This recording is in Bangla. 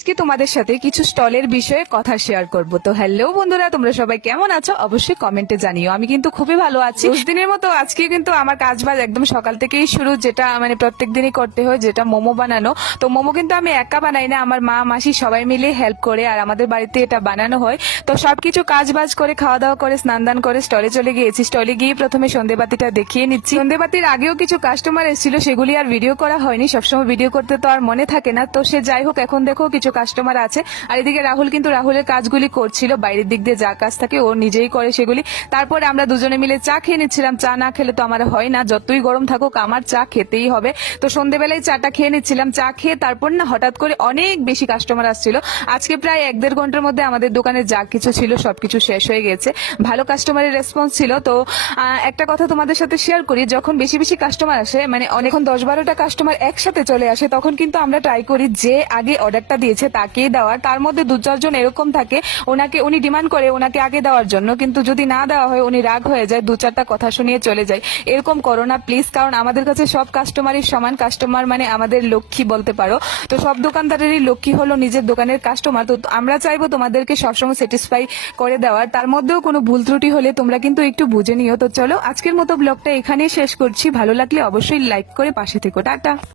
আজকে তোমাদের সাথে কিছু স্টলের বিষয়ে কথা শেয়ার করব। তো হ্যালো বন্ধুরা, তোমরা সবাই কেমন আছো অবশ্যই কমেন্টে জানিও। আমি কিন্তু খুবই ভালো আছি। 10 দিনের মতো আজকে কিন্তু আমার কাজ বাজ একদম সকাল থেকেই শুরু, যেটা মানে প্রত্যেক দিনই করতে হয়, যেটা মোমো বানানো। তো মোমো কিন্তু আমি একা বানাই না, আমার মা মাসি সবাই মিলে হেল্প করে, আর আমাদের বাড়িতে এটা বানানো হয়। তো সবকিছু কাজ বাজ করে খাওয়া দাওয়া করে স্নান দান করে স্টলে চলে গিয়েছি। স্টলে গিয়ে প্রথমে সন্ধেবাতিটা দেখিয়ে নিচ্ছি। সন্ধেবাতির আগেও কিছু কাস্টমার এসেছিল, সেগুলি আর ভিডিও করা হয়নি। সবসময় ভিডিও করতে তো আর মনে থাকে না। তো সে যাই হোক, এখন দেখো কিছু কাস্টমার আছে। আর এদিকে রাহুল কিন্তু রাহুলের কাজগুলি করছিল, বাইরের দিক দিয়ে যা কাজ থাকে ও নিজেই করে সেগুলি। তারপরে আমরা দুজনে মিলে চা খেয়ে নিচ্ছিলাম। চা না খেলে তো আমার হয় না, যতই গরম থাকুক আমার চা খেতেই হবে। তো সন্ধ্যেবেলায় চাটা খেয়ে নিচ্ছিলাম। চা খেয়ে তারপর না হঠাৎ করে অনেক বেশি কাস্টমার আসছিল। আজকে প্রায় 1-1.5 ঘন্টার মধ্যে আমাদের দোকানে যা কিছু ছিল সবকিছু শেষ হয়ে গেছে। ভালো কাস্টমারের রেসপন্স ছিল। তো একটা কথা তোমাদের সাথে শেয়ার করি, যখন বেশি বেশি কাস্টমার আসে, মানে অনেক 10-12টা কাস্টমার একসাথে চলে আসে, তখন কিন্তু আমরা ট্রাই করি যে আগে অর্ডারটা দিয়েছে তাকেই দেওয়ার। তার মধ্যে 2-4 জন এরকম থাকে, উনি ডিমান্ড করে ওনাকে আগে দেওয়ার জন্য, কিন্তু যদি না দেওয়া হয় উনি রাগ হয়ে যায়, 2-4টা কথা শুনিয়ে চলে যায়। এরকম করো না প্লিজ, কারণ আমাদের কাছে সব কাস্টমারই সমান। কাস্টমার মানে আমাদের লক্ষ্মী বলতে পারো। তো সব দোকানদারেরই লক্ষ্মী হলো নিজের দোকানের কাস্টমার। তো আমরা চাইবো তোমাদেরকে সবসময় স্যাটিসফাই করে দেওয়ার। তার মধ্যেও কোনো ভুল ত্রুটি হলে তোমরা কিন্তু একটু বুঝে নিও। তো চলো আজকের মতো ব্লগটা এখানেই শেষ করছি। ভালো লাগলে অবশ্যই লাইক করে পাশে থেকো। টাটা।